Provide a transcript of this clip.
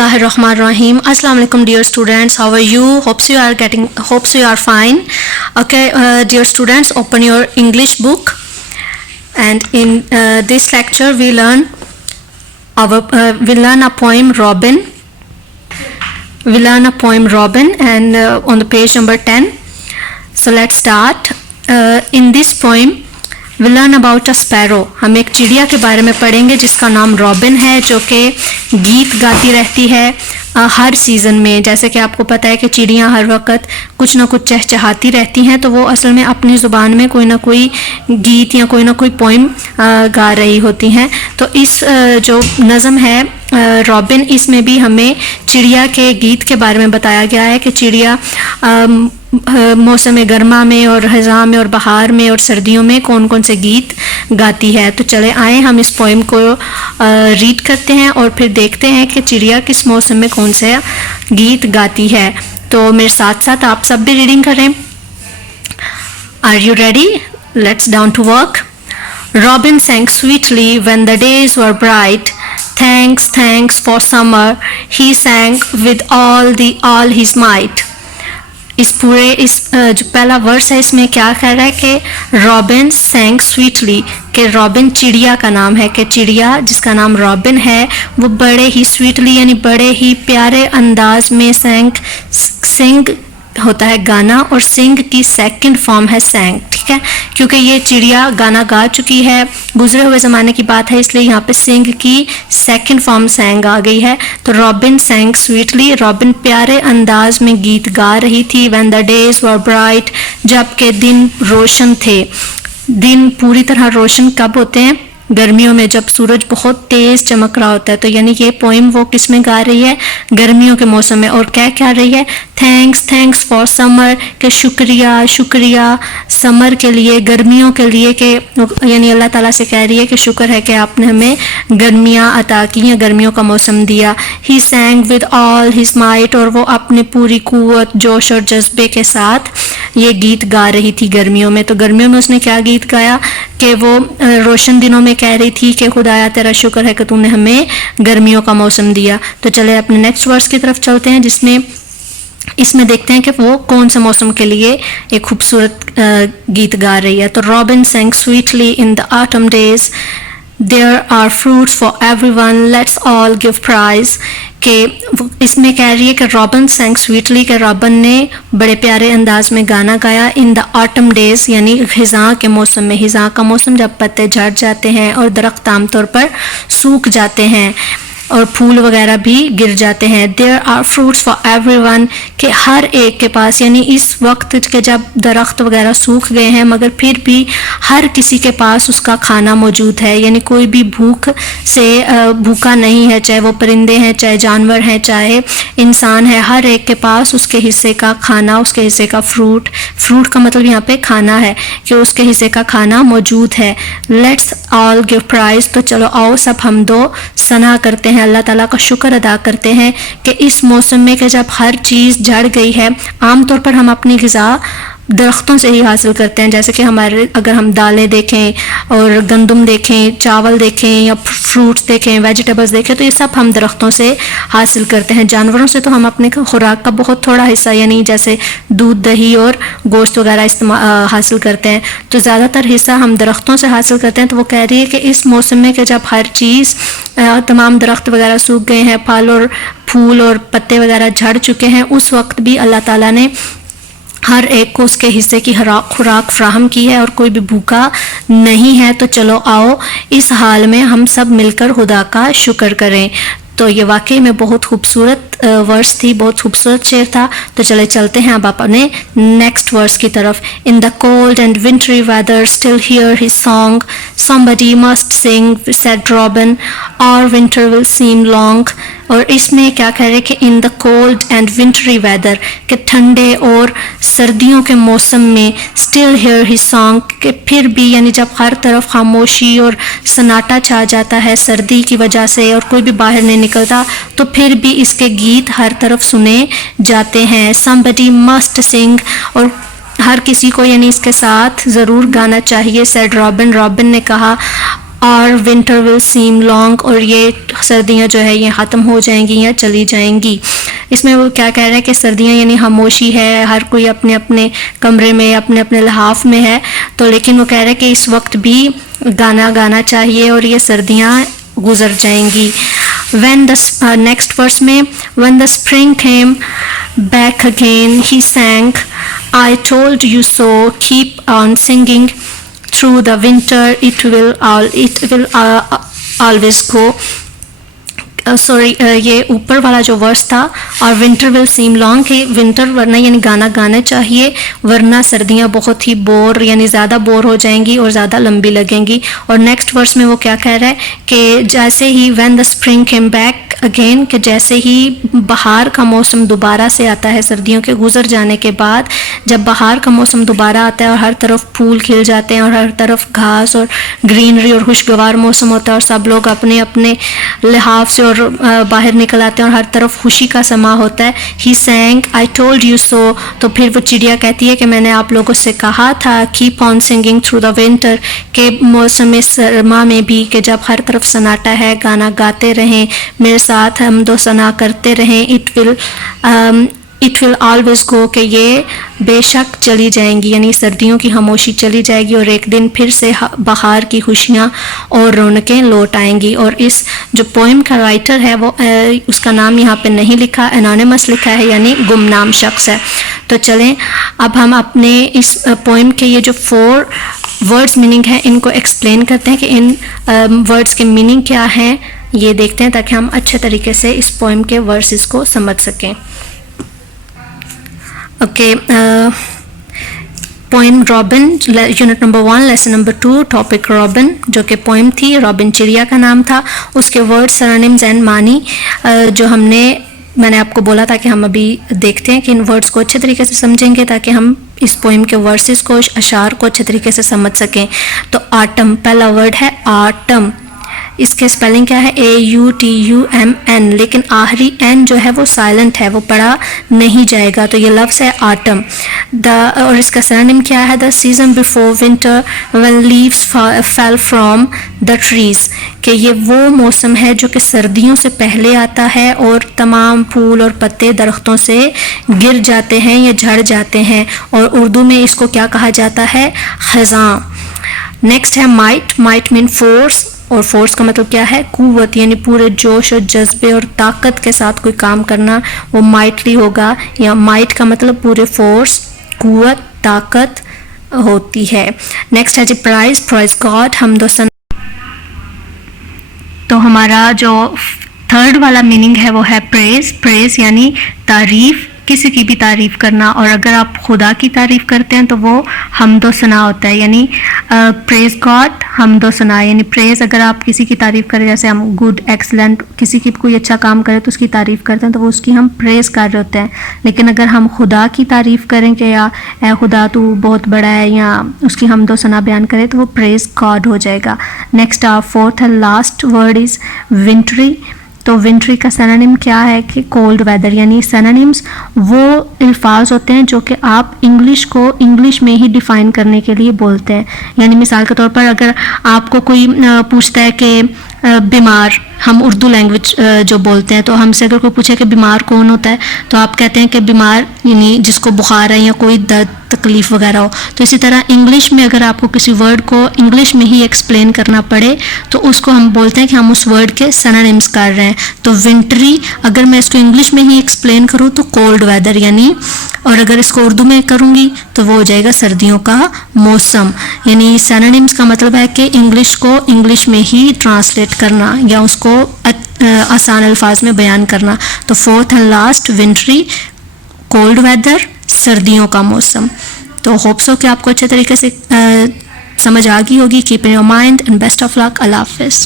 Bismillahirrahmanirrahim. Assalamu alaikum dear students. How are you? Hopes you are fine. Okay, dear students, open your English book. And in this lecture we learn a poem Robin. We learn a poem Robin and on the page number 10. So let's start. In this poem we learn about a sparrow. ہم ایک چڑیا کے بارے میں پڑھیں گے جس کا نام رابن ہے، جو کہ گیت گاتی رہتی ہے ہر سیزن میں. جیسے کہ آپ کو پتہ ہے کہ چڑیاں ہر وقت کچھ نہ کچھ چہچہاتی رہتی ہیں، تو وہ اصل میں اپنی زبان میں کوئی نہ کوئی گیت یا کوئی نہ کوئی پوئم گا رہی ہوتی ہیں. تو اس جو نظم ہے رابن، اس میں بھی ہمیں چڑیا کے گیت کے بارے میں بتایا گیا ہے کہ چڑیا موسم گرما میں اور خزاں میں اور بہار میں اور سردیوں میں کون کون سے گیت گاتی ہے. تو چلے آئیں ہم اس پوئم کو ریڈ کرتے ہیں اور پھر دیکھتے ہیں کہ چڑیا کس موسم میں کون سے گیت گاتی ہے. تو میرے ساتھ ساتھ آپ سب بھی ریڈنگ کریں. Are you ready? Let's down to work. Robin sang sweetly when the days were bright. Thanks for summer. He sang with all his might. اس جو پہلا ورس ہے اس میں کیا کہہ رہا ہے کہ رابن سینگ سویٹلی، کہ رابن چڑیا کا نام ہے، کہ چڑیا جس کا نام رابن ہے وہ بڑے ہی سویٹلی یعنی بڑے ہی پیارے انداز میں سنگ ہوتا ہے گانا، اور سنگ کی سیکنڈ فارم ہے سینگ. ٹھیک ہے، کیونکہ یہ چڑیا گانا گا چکی ہے، گزرے ہوئے زمانے کی بات ہے، اس لیے یہاں پہ سنگ کی سیکنڈ فارم سینگ آ گئی ہے. تو رابن سینگ سویٹلی، رابن پیارے انداز میں گیت گا رہی تھی. When the days were bright, جب کہ دن روشن تھے. دن پوری طرح روشن کب ہوتے ہیں؟ گرمیوں میں، جب سورج بہت تیز چمک رہا ہوتا ہے. تو یعنی یہ پوئم وہ کس میں گا رہی ہے؟ گرمیوں کے موسم میں. اور کیا رہی ہے؟ تھینکس فار سمر، کہ شکریہ سمر کے لیے، گرمیوں کے لیے، کہ یعنی اللہ تعالیٰ سے کہہ رہی ہے کہ شکر ہے کہ آپ نے ہمیں گرمیاں عطا کی ہیں، گرمیوں کا موسم دیا. ہی سینگ ود آل ہز مائٹ، اور وہ اپنی پوری قوت، جوش اور جذبے کے ساتھ یہ گیت گا رہی تھی گرمیوں میں. تو گرمیوں میں اس نے کیا گیت گایا کہ وہ روشن دنوں میں کہہ رہی تھی کہ خدایا تیرا شکر ہے کہ تو نے ہمیں گرمیوں کا موسم دیا. تو چلے اپنے نیکسٹ ورس کی طرف چلتے ہیں، جس میں اس میں دیکھتے ہیں کہ وہ کون سے موسم کے لیے ایک خوبصورت گیت گا رہی ہے. تو robin sing sweetly in the autumn days there are fruits for everyone, let's all give prize. کہ اس میں کہہ رہی ہے کہ رابن سینگ سویٹلی، کہ رابن نے بڑے پیارے انداز میں گانا گایا ان دا آٹم ڈیز یعنی خزاں کے موسم میں. خزاں کا موسم جب پتے جھڑ جاتے ہیں اور درخت عام طور پر سوکھ جاتے ہیں اور پھول وغیرہ بھی گر جاتے ہیں. there are fruits for everyone، کہ ہر ایک کے پاس، یعنی اس وقت کہ جب درخت وغیرہ سوکھ گئے ہیں مگر پھر بھی ہر کسی کے پاس اس کا کھانا موجود ہے. یعنی کوئی بھی بھوک سے بھوکا نہیں ہے، چاہے وہ پرندے ہیں، چاہے جانور ہیں، چاہے انسان ہے. ہر ایک کے پاس اس کے حصے کا کھانا، اس کے حصے کا فروٹ کا مطلب یہاں پہ کھانا ہے، کہ اس کے حصے کا کھانا موجود ہے. لیٹس آل گیو پرائز، تو چلو آؤ سب ہم دو ثنا کرتے ہیں، اللہ تعالیٰ کا شکر ادا کرتے ہیں کہ اس موسم میں کہ جب ہر چیز جھڑ گئی ہے. عام طور پر ہم اپنی غذا درختوں سے ہی حاصل کرتے ہیں، جیسے کہ اگر ہم دالیں دیکھیں اور گندم دیکھیں، چاول دیکھیں یا فروٹس دیکھیں، ویجیٹیبلز دیکھیں، تو یہ سب ہم درختوں سے حاصل کرتے ہیں. جانوروں سے تو ہم اپنے خوراک کا بہت تھوڑا حصہ، یعنی جیسے دودھ، دہی اور گوشت وغیرہ حاصل کرتے ہیں. تو زیادہ تر حصہ ہم درختوں سے حاصل کرتے ہیں. تو وہ کہہ رہی ہے کہ اس موسم میں کہ جب ہر چیز، تمام درخت وغیرہ سوکھ گئے ہیں، پھل اور پھول اور پتے وغیرہ جھڑ چکے ہیں، اس وقت بھی اللہ تعالیٰ نے ہر ایک کو اس کے حصے کی خوراک فراہم کی ہے اور کوئی بھی بھوکا نہیں ہے. تو چلو آؤ اس حال میں ہم سب مل کر خدا کا شکر کریں. تو یہ واقعی میں بہت خوبصورت ورس تھی، بہت خوبصورت شعر تھا. تو چلے چلتے ہیں اب اپنے نیکسٹ ورس کی طرف. In the cold and wintry weather still hear his song, somebody must sing, said Robin, or winter will seem long. اور اس میں کیا کہہ رہے کہ ان the cold and wintry weather, کہ ٹھنڈے اور سردیوں کے موسم میں اسٹل ہیئر ہز سانگ, کہ پھر بھی یعنی جب ہر طرف خاموشی اور سناٹا چھا جاتا ہے سردی کی وجہ سے اور کوئی بھی باہر نہیں نکلتا, تو پھر بھی اس کے گیت ہر طرف سنے جاتے ہیں. somebody must sing, اور ہر کسی کو یعنی اس کے ساتھ ضرور گانا چاہیے. said Robin, رابن نے کہا, اور ونٹر ول سیم لانگ، اور یہ سردیاں جو ہے یہ ختم ہو جائیں گی یا چلی جائیں گی. اس میں وہ کیا کہہ رہا ہے کہ سردیاں یعنی خاموشی ہے، ہر کوئی اپنے اپنے کمرے میں اپنے اپنے لحاف میں ہے، تو لیکن وہ کہہ رہا ہے کہ اس وقت بھی گانا گانا چاہیے اور یہ سردیاں گزر جائیں گی. when the next verse میں when the spring came back again he sang I told you so keep on singing through the winter it will always go. Sorry یہ اوپر والا جو ورس تھا اور ونٹر ول سیم لانگ کہ ونٹر ورنہ یعنی گانا گانا چاہیے ورنہ سردیاں بہت ہی بور یعنی زیادہ بور ہو جائیں گی اور زیادہ لمبی لگیں گی. اور نیکسٹ ورس میں وہ کیا کہہ رہا ہے کہ جیسے ہی when the spring came back again کہ جیسے ہی بہار کا موسم دوبارہ سے آتا ہے سردیوں کے گزر جانے کے بعد، جب بہار کا موسم دوبارہ آتا ہے اور ہر طرف پھول کھل جاتے ہیں اور ہر طرف گھاس اور گرینری اور خوشگوار موسم ہوتا ہے اور سب لوگ اپنے اپنے لحاف سے اور باہر نکل آتے ہیں اور ہر طرف خوشی کا سما ہوتا ہے. ہی سینگ آئی ٹولڈ یو سو، تو پھر وہ چڑیا کہتی ہے کہ میں نے آپ لوگوں سے کہا تھا keep on singing through the winter کہ موسم سرما میں بھی کہ جب ہر طرف سناٹا ہے گانا گاتے رہیں میرے ساتھ حمد و ثنا کرتے رہیں. اٹ ول آلویز گو کہ یہ بے شک چلی جائیں گی یعنی سردیوں کی خاموشی چلی جائے گی اور ایک دن پھر سے بہار کی خوشیاں اور رونقیں لوٹ آئیں گی. اور اس جو پوئم کا رائٹر ہے وہ اس کا نام یہاں پہ نہیں لکھا، انانیمس لکھا ہے یعنی گمنام شخص ہے. تو چلیں اب ہم اپنے اس پوئم کے یہ جو 4 ورڈز میننگ ہیں ان کو ایکسپلین کرتے ہیں کہ ان ورڈز کے میننگ کیا ہیں، یہ دیکھتے ہیں تاکہ ہم اچھے طریقے سے اس پوئم کے ورسز کو سمجھ سکیں. Okay, poem robin unit number 1 lesson number 2 topic robin جو کہ پوئم تھی. رابن چڑیا کا نام تھا. اس کے ورڈ سرنیمز اینڈ معنی جو میں نے آپ کو بولا تھا کہ ہم ابھی دیکھتے ہیں کہ ان ورڈز کو اچھے طریقے سے سمجھیں گے تاکہ ہم اس پوئم کے ورسز کو اشعار کو اچھے طریقے سے سمجھ سکیں. تو آٹم پہلا ورڈ ہے آٹم، اس کے اسپیلنگ کیا ہے AUTUMN، لیکن آخری این جو ہے وہ سائلنٹ ہے، وہ پڑھا نہیں جائے گا، تو یہ لفظ ہے آٹم. اور اس کا سرنیم کیا ہے the season before winter when leaves fell from the trees کہ یہ وہ موسم ہے جو کہ سردیوں سے پہلے آتا ہے اور تمام پھول اور پتے درختوں سے گر جاتے ہیں یا جھڑ جاتے ہیں، اور اردو میں اس کو کیا کہا جاتا ہے خزاں. نیکسٹ ہے مائٹ مین فورس، اور فورس کا مطلب کیا ہے قوت یعنی پورے جوش اور جذبے اور طاقت کے ساتھ کوئی کام کرنا وہ مائٹلی ہوگا، یا مائٹ کا مطلب پورے فورس قوت طاقت ہوتی ہے. نیکسٹ ہے جی پرائز گاڈ حمد و ثنا. تو ہمارا جو 3rd والا میننگ ہے وہ ہے پریز یعنی تعریف، کسی کی بھی تعریف کرنا، اور اگر آپ خدا کی تعریف کرتے ہیں تو وہ حمد و ثنا ہوتا ہے یعنی پریز گاڈ حمد و ثنا یعنی پریز اگر آپ کسی کی تعریف کریں جیسے ہم گڈ ایکسلنٹ کسی کی کوئی اچھا کام کرے تو اس کی تعریف کرتے ہیں تو وہ اس کی ہم پریز کر رہے ہوتے ہیں. لیکن اگر ہم خدا کی تعریف کریں کہ یا اے خدا تو بہت بڑا ہے یا اس کی حمد و ثنا بیان کرے تو وہ پریز گاڈ ہو جائے گا. Next 4th and last word is wintry. تو ونٹری کا سینونیم کیا ہے کہ کولڈ ویدر یعنی سینونیمز وہ الفاظ ہوتے ہیں جو کہ آپ انگلش کو انگلش میں ہی ڈیفائن کرنے کے لیے بولتے ہیں. یعنی مثال کے طور پر اگر آپ کو کوئی پوچھتا ہے کہ بیمار، ہم اردو لینگویج جو بولتے ہیں تو ہم سے اگر کوئی پوچھے کہ بیمار کون ہوتا ہے تو آپ کہتے ہیں کہ بیمار یعنی جس کو بخار ہے یا کوئی درد تکلیف وغیرہ ہو. تو اسی طرح انگلش میں اگر آپ کو کسی ورڈ کو انگلش میں ہی ایکسپلین کرنا پڑے تو اس کو ہم بولتے ہیں کہ ہم اس ورڈ کے سینونیمز کر رہے ہیں. تو ونٹری اگر میں اس کو انگلش میں ہی ایکسپلین کروں تو کولڈ ویدر یعنی، اور اگر اس کو اردو میں کروں گی تو وہ ہو جائے گا سردیوں کا موسم. یعنی سینونیمز کا مطلب ہے کہ انگلش کو انگلش میں ہی ٹرانسلیٹ کرنا یا اس کو آسان الفاظ میں بیان کرنا. تو 4th and last wintry cold weather سردیوں کا موسم. تو ہوپ سو کہ آپ کو اچھے طریقے سے سمجھ آ گئی ہوگی. Keep in your mind and best of luck. اللہ حافظ.